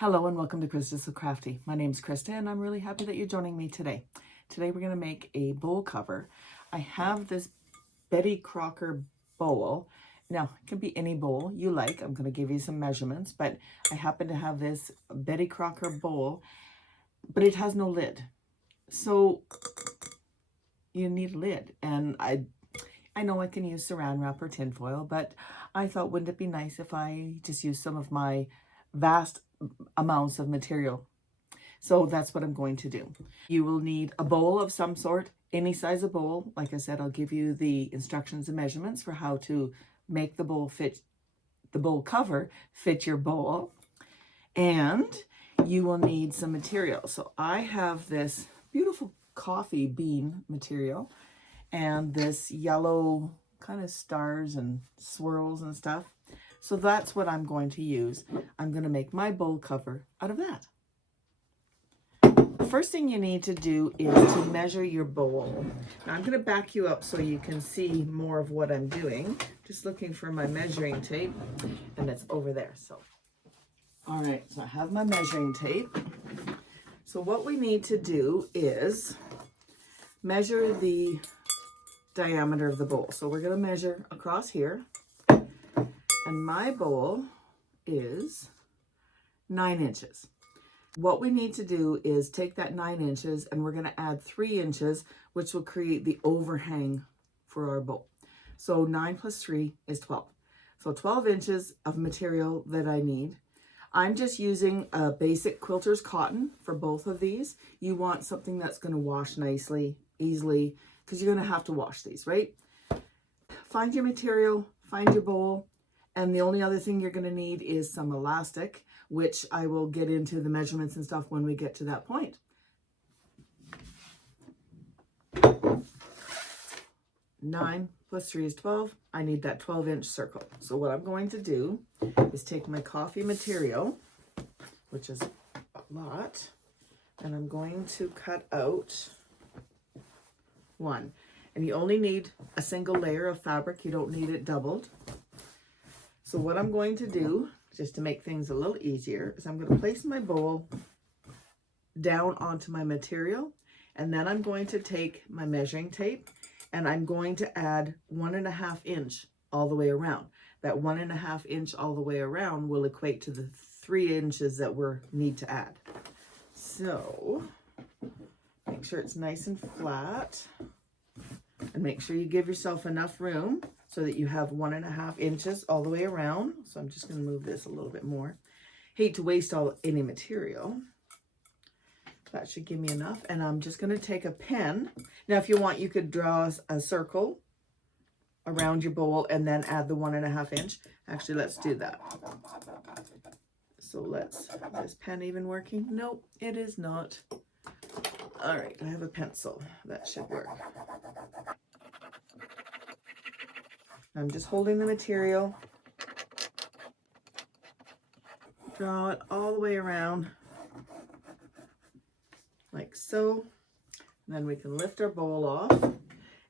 Hello and welcome to Krista So Crafty. My name is Krista and I'm really happy that you're joining me today. Today we're going to make a bowl cover. I have this Betty Crocker bowl. Now, it can be any bowl you like. I'm going to give you some measurements, but I happen to have this Betty Crocker bowl, but it has no lid. So you need a lid. And I know I can use saran wrap or tinfoil, but I thought, wouldn't it be nice if I just use some of my vast amounts of material? So that's what I'm going to do. You will need a bowl of some sort, any size of bowl. Like I said, I'll give you the instructions and measurements for how to make the bowl fit, the bowl cover fit your bowl. And you will need some material. So I have this beautiful coffee bean material and this yellow kind of stars and swirls and stuff. So that's what I'm going to use. I'm going to make my bowl cover out of that. The first thing you need to do is to measure your bowl. Now I'm going to back you up so you can see more of what I'm doing. Just looking for my measuring tape, and it's over there. So, all right, so I have my measuring tape. So what we need to do is measure the diameter of the bowl. So we're going to measure across here. And my bowl is 9 inches. What we need to do is take that 9 inches and we're going to add 3 inches, which will create the overhang for our bowl. So 9 plus 3 is 12. So 12 inches of material that I need. I'm just using a basic quilter's cotton for both of these. You want something that's going to wash nicely, easily, because you're going to have to wash these, right? Find your material, find your bowl. And the only other thing you're going to need is some elastic, which I will get into the measurements and stuff when we get to that point. 9 plus 3 is 12. I need that 12-inch circle. So what I'm going to do is take my coffee material, which is a lot, and I'm going to cut out 1. And you only need a single layer of fabric. You don't need it doubled. So what I'm going to do, just to make things a little easier, is I'm going to place my bowl down onto my material, and then I'm going to take my measuring tape and I'm going to add 1.5 inch all the way around. That 1.5 inch all the way around will equate to the 3 inches that we need to add. So make sure it's nice and flat, and make sure you give yourself enough room so that you have 1.5 inches all the way around. So I'm just going to move this a little bit more. Hate to waste any material. That should give me enough. And I'm just going to take a pen. Now, if you want, you could draw a circle around your bowl and then add the 1.5 inch. Actually, let's do that. So is this pen even working? Nope, it is not. All right, I have a pencil. That should work. I'm just holding the material. Draw it all the way around, like so. And then we can lift our bowl off.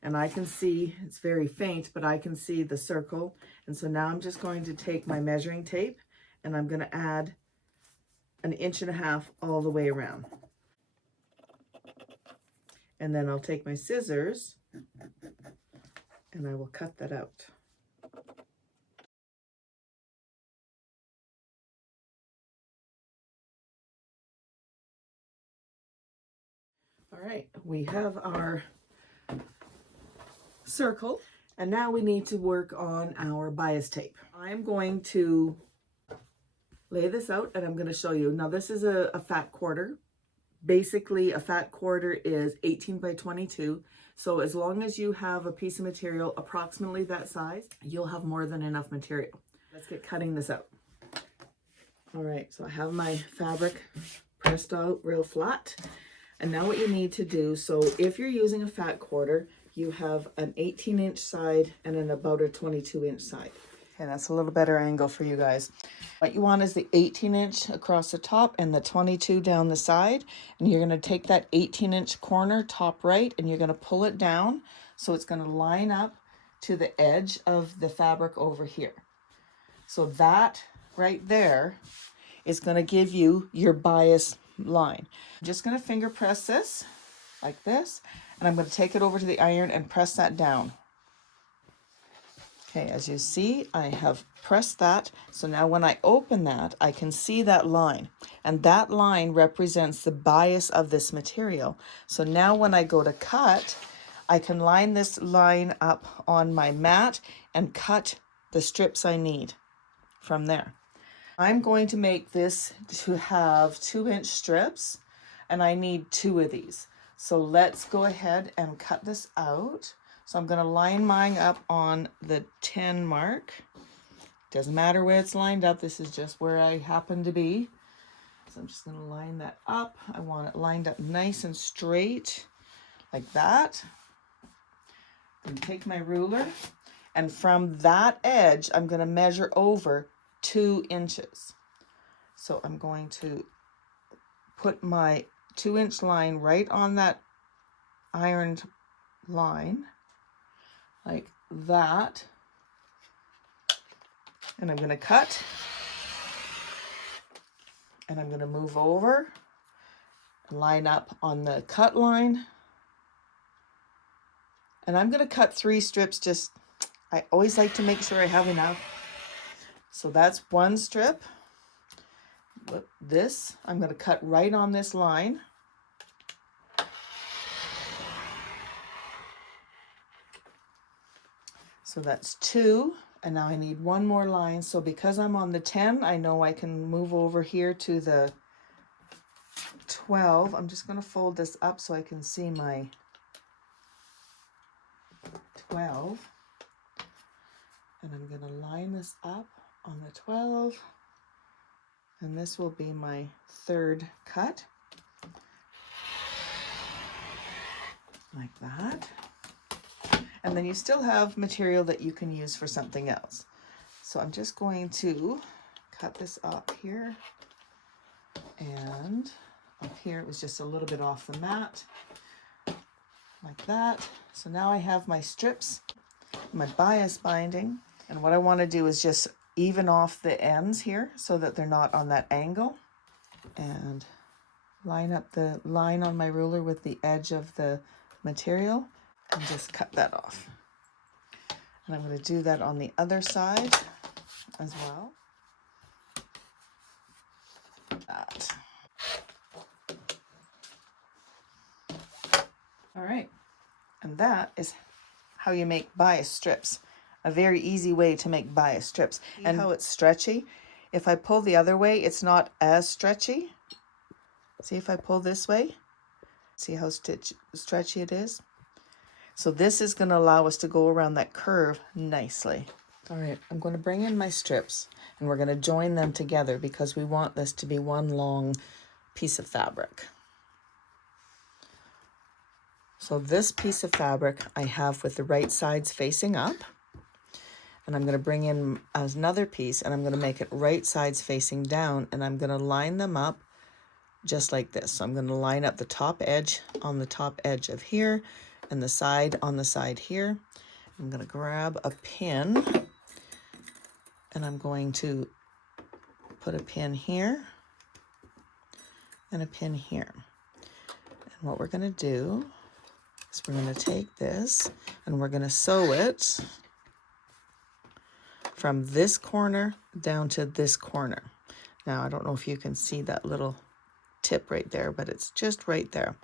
And I can see, it's very faint, but I can see the circle. And so now I'm just going to take my measuring tape and I'm going to add 1.5 inches all the way around. And then I'll take my scissors and I will cut that out. All right, we have our circle, and now we need to work on our bias tape. I'm going to lay this out and I'm going to show you. Now this is a fat quarter. Basically a fat quarter is 18 by 22. So as long as you have a piece of material approximately that size, you'll have more than enough material. Let's get cutting this out. All right, so I have my fabric pressed out real flat. And now what you need to do, so if you're using a fat quarter, you have an 18-inch side and then about a 22-inch side. And that's a little better angle for you guys. What you want is the 18-inch across the top and the 22 down the side. And you're going to take that 18-inch corner top right and you're going to pull it down so it's going to line up to the edge of the fabric over here. So that right there is going to give you your bias line. I'm just going to finger press this like this, and I'm going to take it over to the iron and press that down. Okay, as you see, I have pressed that. So now when I open that, I can see that line. And that line represents the bias of this material. So now when I go to cut, I can line this line up on my mat and cut the strips I need from there. I'm going to make this to have 2-inch strips, and I need 2 of these. So let's go ahead and cut this out. So I'm going to line mine up on the 10 mark. Doesn't matter where it's lined up. This is just where I happen to be. So I'm just going to line that up. I want it lined up nice and straight like that. And take my ruler, and from that edge, I'm going to measure over 2 inches. So I'm going to put my 2-inch line right on that ironed line, like that. And I'm going to cut, and I'm going to move over and line up on the cut line. And I'm going to cut 3 strips. I always like to make sure I have enough. So that's 1 strip. This, I'm going to cut right on this line. So that's 2. And now I need 1 more line. So because I'm on the 10, I know I can move over here to the 12. I'm just going to fold this up so I can see my 12. And I'm going to line this up on the 12. And this will be my 3rd cut. Like that. And then you still have material that you can use for something else. So I'm just going to cut this up here. And up here it was just a little bit off the mat. Like that. So now I have my strips, my bias binding. And what I want to do is just even off the ends here so that they're not on that angle. And line up the line on my ruler with the edge of the material and just cut that off. And I'm going to do that on the other side as well. That. All right. And that is how you make bias strips. A very easy way to make bias strips. And how it's stretchy. If I pull the other way, it's not as stretchy. See if I pull this way. See how stretchy it is? So this is going to allow us to go around that curve nicely. All right, I'm going to bring in my strips, and we're going to join them together because we want this to be one long piece of fabric. So this piece of fabric I have with the right sides facing up. And I'm going to bring in another piece, and I'm going to make it right sides facing down, and I'm going to line them up just like this. So I'm going to line up the top edge on the top edge of here and the side on the side here. I'm going to grab a pin, and I'm going to put a pin here and a pin here. And what we're going to do is we're going to take this and we're going to sew it from this corner down to this corner. Now, I don't know if you can see that little tip right there, but it's just right there.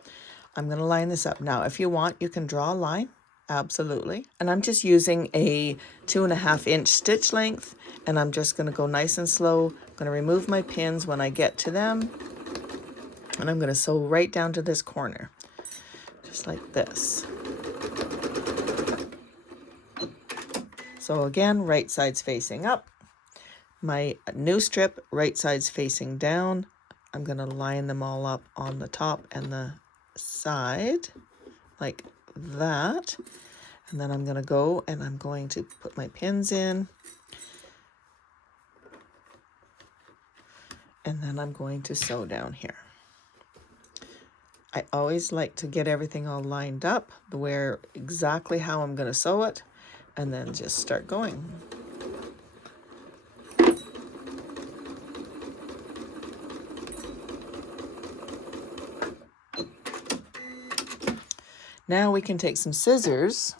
I'm going to line this up. Now, if you want, you can draw a line. Absolutely. And I'm just using a 2.5-inch stitch length, and I'm just going to go nice and slow. I'm going to remove my pins when I get to them, and I'm going to sew right down to this corner, just like this. So again, right side's facing up. My new strip, right side's facing down. I'm going to line them all up on the top and the side like that. And then I'm going to go and I'm going to put my pins in. And then I'm going to sew down here. I always like to get everything all lined up, where exactly how I'm going to sew it, and then just start going. Now we can take some scissors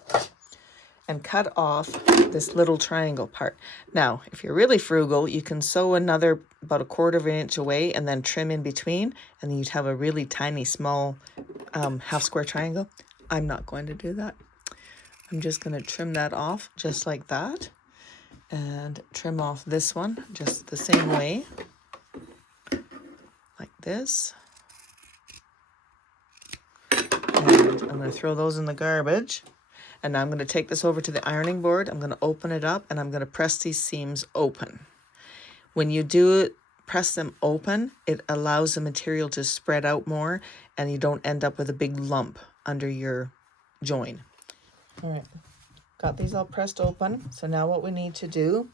and cut off this little triangle part. Now, if you're really frugal, you can sew another about 1/4 inch away and then trim in between, and then you'd have a really tiny, small half square triangle. I'm not going to do that. I'm just going to trim that off just like that, and trim off this one just the same way, like this. And I'm going to throw those in the garbage. And now I'm going to take this over to the ironing board. I'm going to open it up and I'm going to press these seams open. When you do it, press them open, it allows the material to spread out more and you don't end up with a big lump under your join. All right, got these all pressed open. So now what we need to do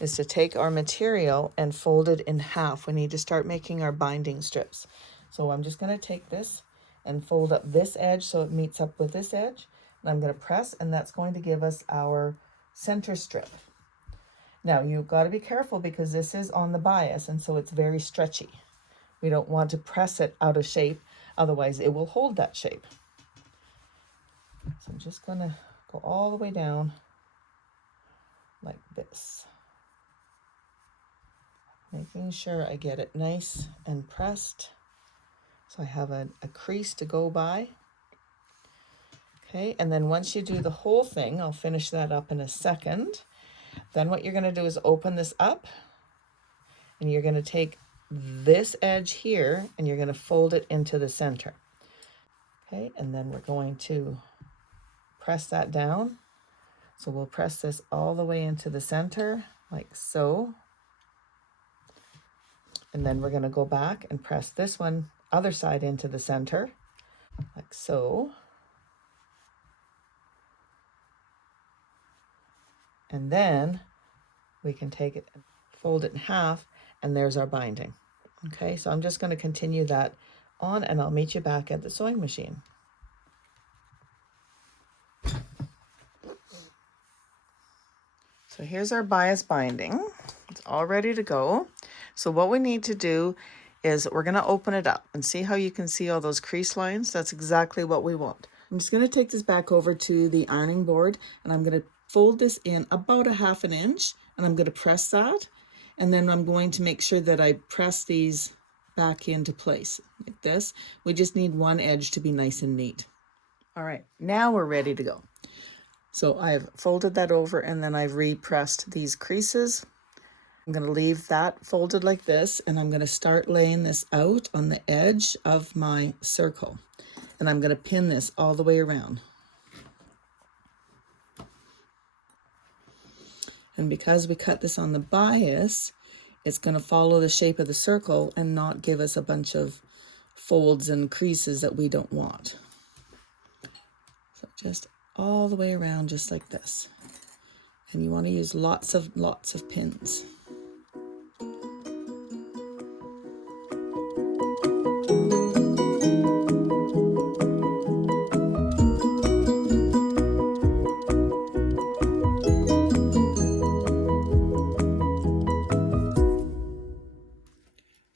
is to take our material and fold it in half. We need to start making our binding strips. So I'm just going to take this and fold up this edge so it meets up with this edge. And I'm going to press, and that's going to give us our center strip. Now you've got to be careful because this is on the bias and so it's very stretchy. We don't want to press it out of shape, otherwise it will hold that shape. So I'm just going to go all the way down like this, making sure I get it nice and pressed so I have a crease to go by. Okay, and then once you do the whole thing, I'll finish that up in a second. Then what you're going to do is open this up and you're going to take this edge here and you're going to fold it into the center. Okay, and then we're going to press that down. So we'll press this all the way into the center like so. And then we're going to go back and press this one other side into the center like so. And then we can take it and fold it in half, and there's our binding. Okay, so I'm just going to continue that on, and I'll meet you back at the sewing machine. So here's our bias binding. It's all ready to go. So what we need to do is we're going to open it up and see how you can see all those crease lines. That's exactly what we want. I'm just going to take this back over to the ironing board, and I'm going to fold this in about 1/2 inch, and I'm going to press that, and then I'm going to make sure that I press these back into place like this. We just need one edge to be nice and neat. All right, now we're ready to go. So I've folded that over and then I've repressed these creases. I'm going to leave that folded like this, and I'm going to start laying this out on the edge of my circle, and I'm going to pin this all the way around. And because we cut this on the bias, it's going to follow the shape of the circle and not give us a bunch of folds and creases that we don't want. So just all the way around, just like this. And you want to use lots of pins.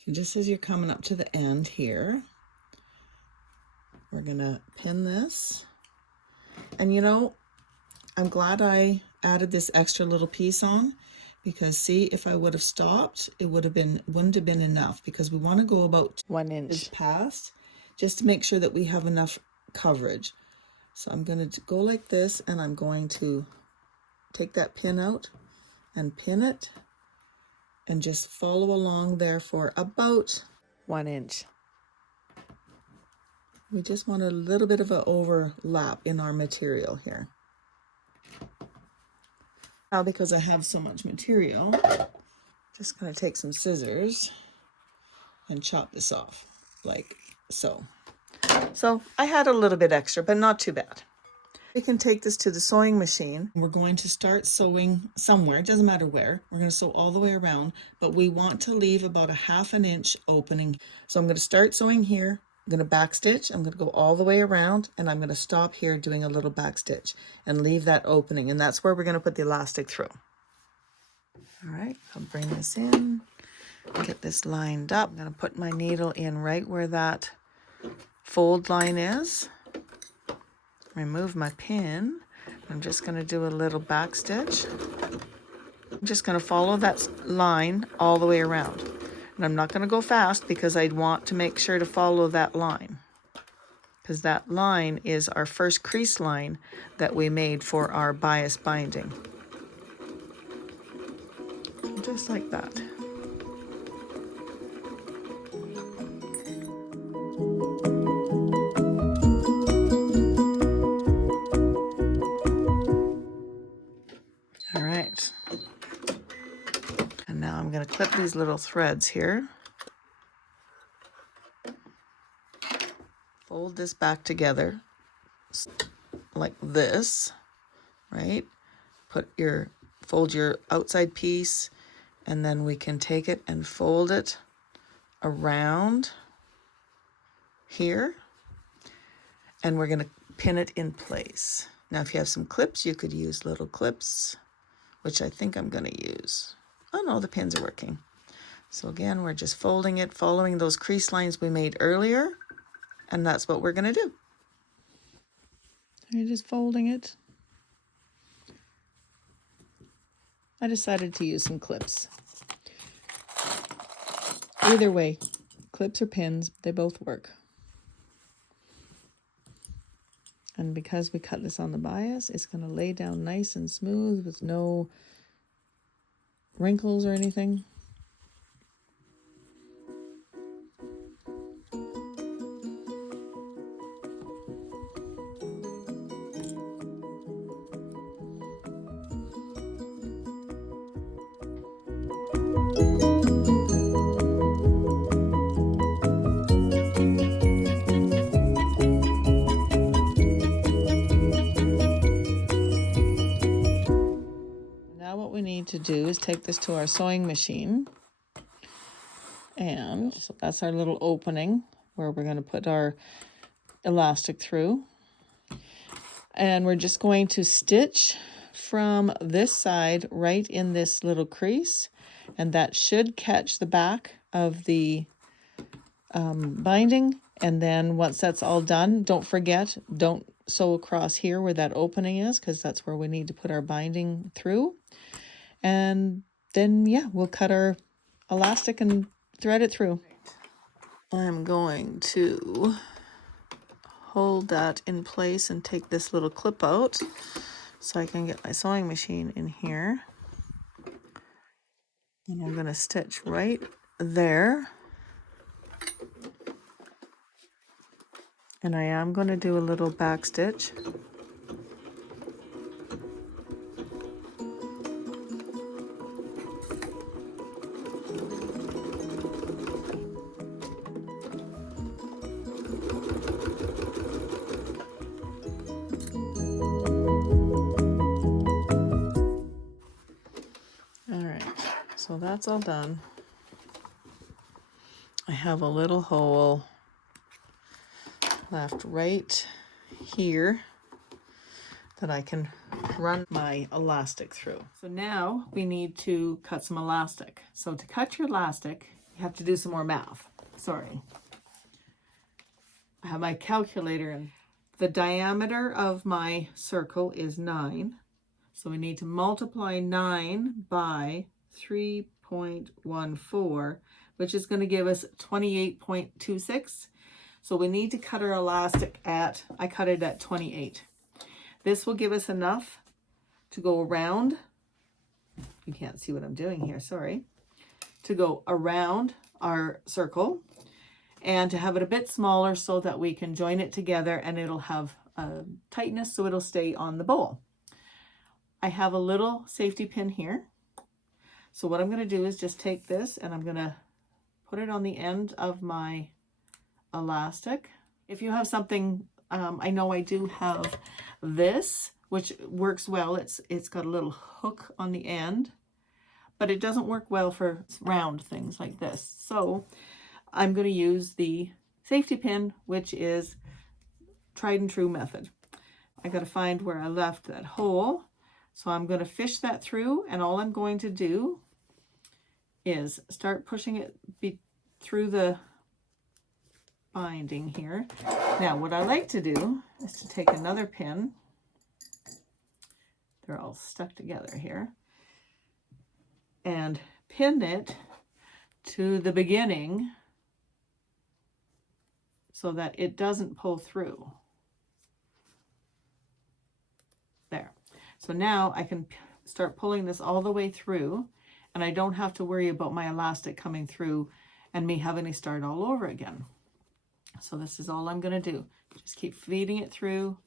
Just as you're coming up to the end here, we're gonna pin this. And you know, I'm glad I added this extra little piece on, because see, if I would have stopped, it wouldn't have been enough, because we want to go about 1 inch past just to make sure that we have enough coverage. So I'm going to go like this, and I'm going to take that pin out and pin it, and just follow along there for about 1 inch. We just want a little bit of an overlap in our material here. Now, because I have so much material, just going to take some scissors and chop this off like so. So I had a little bit extra, but not too bad. We can take this to the sewing machine. We're going to start sewing somewhere, it doesn't matter where. We're going to sew all the way around, but we want to leave about 1/2 inch opening. So I'm going to start sewing here. I'm going to back stitch. I'm going to go all the way around, and I'm going to stop here doing a little back stitch and leave that opening. And that's where we're going to put the elastic through. All right, I'll bring this in, get this lined up. I'm going to put my needle in right where that fold line is. remove my pin. I'm just going to do a little back stitch. I'm just going to follow that line all the way around. And I'm not going to go fast because I want to make sure to follow that line, because that line is our first crease line that we made for our bias binding. Just like that. All right. And now I'm going to clip these little threads here. Fold this back together like this, right? Fold your outside piece, and then we can take it and fold it around here, and we're going to pin it in place. Now, if you have some clips, you could use little clips, which I think I'm going to use. Oh no, the pins are working. So again, we're just folding it, following those crease lines we made earlier, and that's what we're going to do. You're just folding it. I decided to use some clips. Either way, clips or pins, they both work. And because we cut this on the bias, it's going to lay down nice and smooth with no wrinkles or anything. We need to do is take this to our sewing machine, and so that's our little opening where we're going to put our elastic through, and we're just going to stitch from this side right in this little crease, and that should catch the back of the binding. And then once that's all done, don't forget, don't sew across here where that opening is, because that's where we need to put our binding through. And then, yeah, we'll cut our elastic and thread it through. I'm going to hold that in place and take this little clip out so I can get my sewing machine in here. And I'm going to stitch right there. And I am going to do a little back stitch. So that's all done. I have a little hole left right here that I can run my elastic through. So now we need to cut some elastic. So to cut your elastic, you have to do some more math. Sorry. I have my calculator, and the diameter of my circle is 9. So we need to multiply 9 by 3.14, which is going to give us 28.26. So we need to cut our elastic at, I cut it at 28. This will give us enough to go around, you can't see what I'm doing here, sorry, to go around our circle and to have it a bit smaller so that we can join it together and it'll have tightness so it'll stay on the bowl. I have a little safety pin here. So what I'm going to do is just take this and I'm going to put it on the end of my elastic. If you have something, I know I do have this, which works well. It's got a little hook on the end, but it doesn't work well for round things like this. So I'm going to use the safety pin, which is tried and true method. I got to find where I left that hole. So I'm going to fish that through, and all I'm going to do is start pushing it through the binding here. Now what I like to do is to take another pin. They're all stuck together here. And pin it to the beginning so that it doesn't pull through. There. So now I can start pulling this all the way through, and I don't have to worry about my elastic coming through and me having to start all over again. So this is all I'm going to do. Just keep feeding it through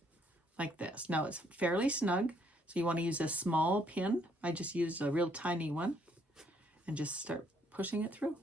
like this. Now it's fairly snug, so you want to use a small pin. I just used a real tiny one, and just start pushing it through.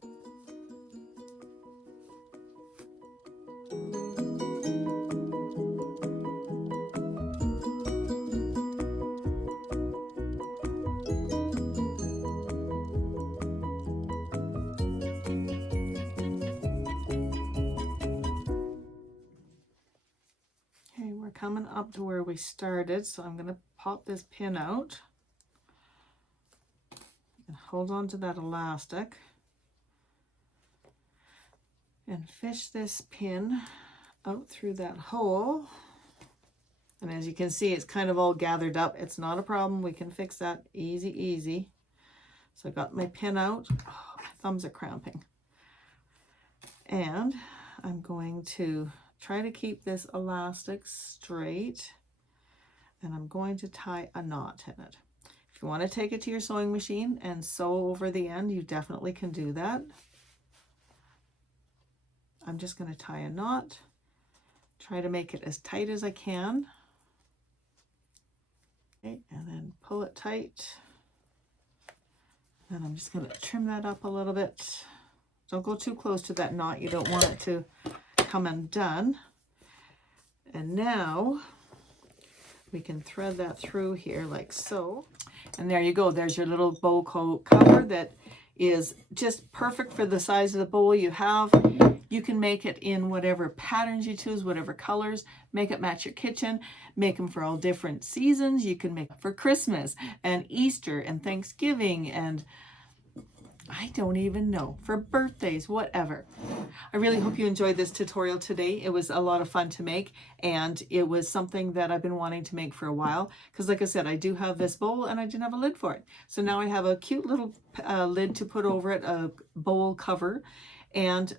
Okay, we're coming up to where we started, so I'm going to pop this pin out and hold on to that elastic and fish this pin out through that hole. And as you can see, it's kind of all gathered up. It's not a problem. We can fix that easy, easy. So I got my pin out. Oh, my thumbs are cramping. And I'm going to try to keep this elastic straight, and I'm going to tie a knot in it. If you want to take it to your sewing machine and sew over the end, you definitely can do that. I'm just going to tie a knot, try to make it as tight as I can. Okay, and then pull it tight. And I'm just going to trim that up a little bit. Don't go too close to that knot. You don't want it to come undone. And now we can thread that through here like so. And there you go. There's your little bow cover that is just perfect for the size of the bowl you have. You can make it in whatever patterns you choose, whatever colors. Make it match your kitchen. Make them for all different seasons. You can make it for Christmas and Easter and Thanksgiving and I don't even know, for birthdays, whatever. I really hope you enjoyed this tutorial today. It was a lot of fun to make, and it was something that I've been wanting to make for a while, because like I said, I do have this bowl and I didn't have a lid for it. So now I have a cute little lid to put over it, a bowl cover, and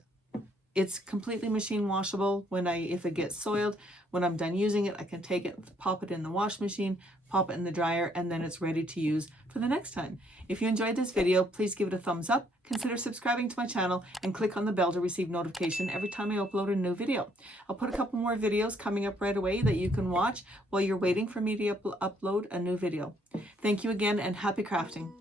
it's completely machine washable. If it gets soiled, when I'm done using it, I can take it, pop it in the wash machine, pop it in the dryer, and then it's ready to use for the next time. If you enjoyed this video, please give it a thumbs up, consider subscribing to my channel, and click on the bell to receive notification every time I upload a new video. I'll put a couple more videos coming up right away that you can watch while you're waiting for me to upload a new video. Thank you again, and happy crafting.